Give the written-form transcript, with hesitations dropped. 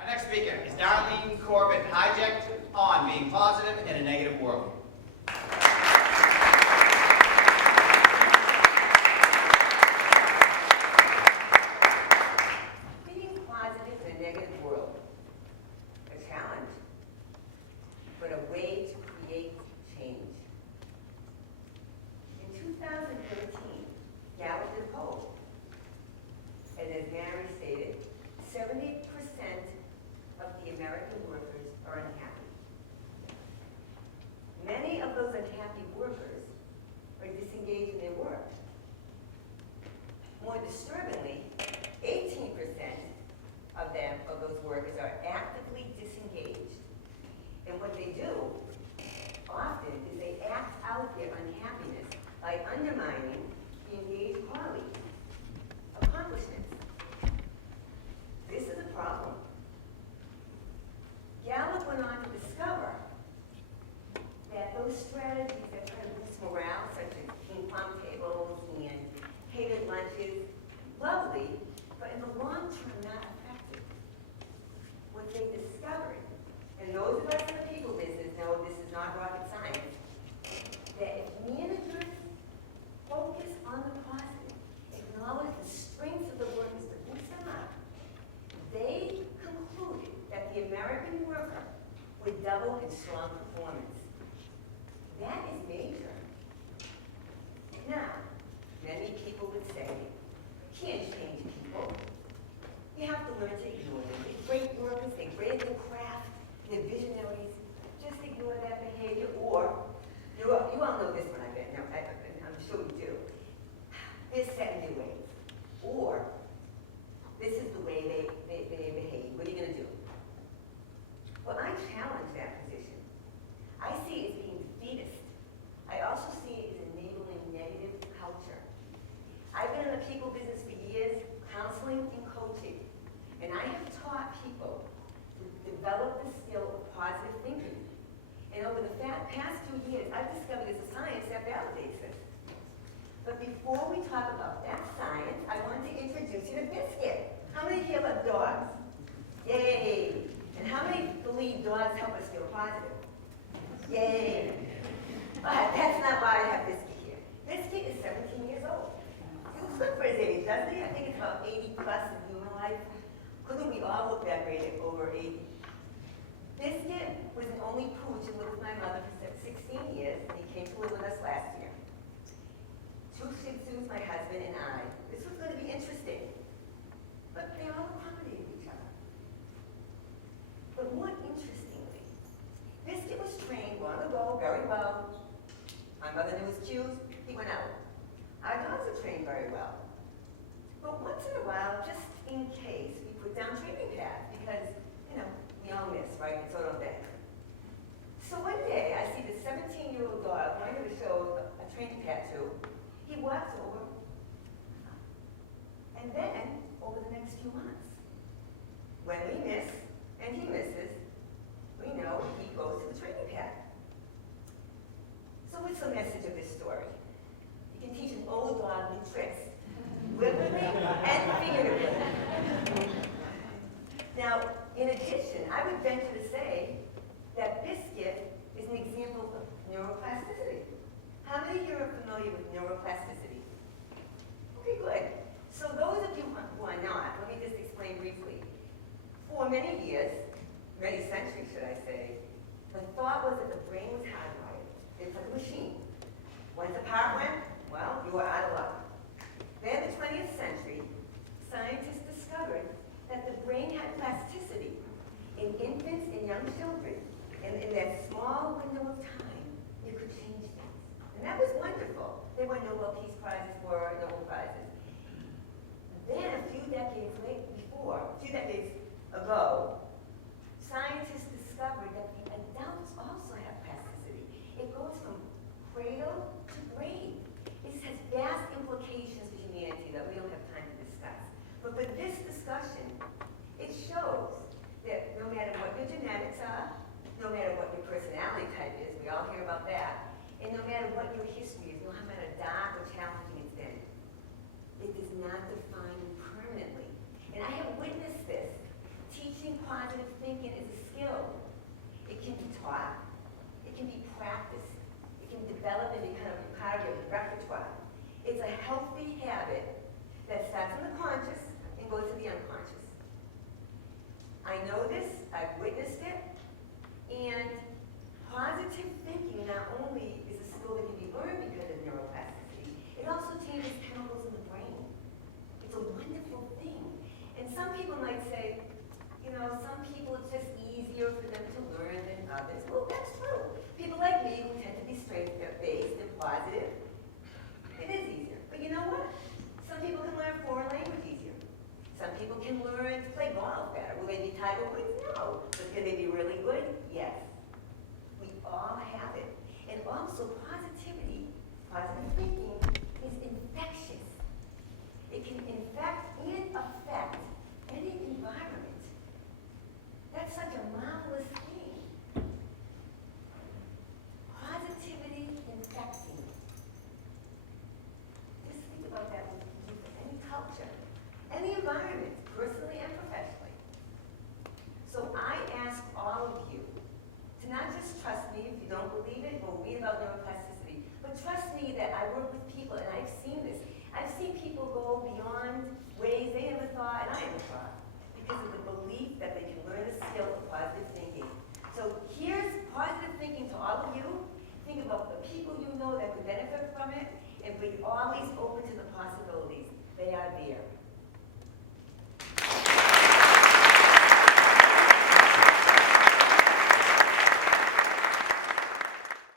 Our next speaker is Darlene Corbett Hijack on being positive in a negative world. Being positive in a negative world, a challenge, but a way to create change. In 2013, Gallup did a poll, and as Mary stated, 70% of the American workers are unhappy. Many of those unhappy workers are disengaged in their work. More disturbingly, 18% of those workers are actively disengaged. And what they do often is they act out their unhappiness by undermining the engaged colleagues' accomplishments. This is a problem. Gallup went on to discover that those strategies that try to boost morale, such as ping pong tables and catered lunches, lovely, but in the long term not effective. What they discovered, and those of us in the people business know this is not rocket science, that if managers focus on the positive, acknowledge the strengths of the workers to boost them up, they concluded that the American worker would double in strong performance. That is major. Now, many people would say, you can't change people. You have to learn to ignore them. They're great workers, they're great at their craft, they're visionaries. Just ignore that behavior, or, you all know this one, I bet. No, I'm sure you do. They're set in their ways. Or, this is the way they behave. What are you going to do? Well, I challenge that position. I see it as being defeatist. I also see it as enabling negative culture. I've been in the people business for years, counseling and coaching, and I have taught people to develop the skill of positive thinking. And over the past 2 years, I've discovered there's a science that validates this. But before we talk about that science, I want to introduce you to Biscuit. How many here love dogs? Yay! And how many believe dogs help us feel positive? Yay! But that's not why I have Biscuit here. Biscuit is 17 years old. He looks good for his age, doesn't he? I think it's about 80 plus in human life. Couldn't we all look that great at over 80? Biscuit was an only pooch who lived with my mother for 16 years, and he came to live with us last year. 2 Shih Tzus, my husband and I. This was going to be interesting. But they all accommodated each other. But more interestingly, Biscuit was trained long ago very well. My mother knew his cues, he went out. Our dogs are trained very well. But once in a while, just in case, we put down training pads because, we all miss, right? It's all day. So one day, I see this 17-year-old dog wanting to show a training pad to. He walks over, and then, over the next few months, when we miss, and he misses, we know he goes to the training pad. So what's the message of this story? You can teach an old dog new tricks, literally and figuratively. Now, in addition, I would venture to say that Biscuit is an example of neuroplasticity. How many here are familiar with neuroplasticity? Okay, good. So those of you who are not, let me just explain briefly. For many years, many centuries should I say, the thought was that the brain was hardwired. It's like a machine. Once a part went, well, you were out of luck. Then in the 20th century, scientists discovered that the brain had plasticity in infants and young children. And in that small window of time, you could change things. And that was wonderful. There were Nobel Peace Prizes for Nobel Prizes. Then a few decades ago, scientists discovered that the adults also have plasticity. It goes from cradle to grave. It has vast implications for humanity that we don't have time to discuss. But for this discussion, it shows that no matter what your genetics are, no matter what your personality culture, and the environment, personally and professionally. So I ask all of you to not just trust me if you don't believe it or read about neuroplasticity, but trust me that I work with people and I've seen this. I've seen people go beyond ways they never thought and I never thought because of the belief that they can learn a skill of positive thinking. So here's positive thinking to all of you. Think about the people you know that could benefit from it and be always open to the possibilities. They are there.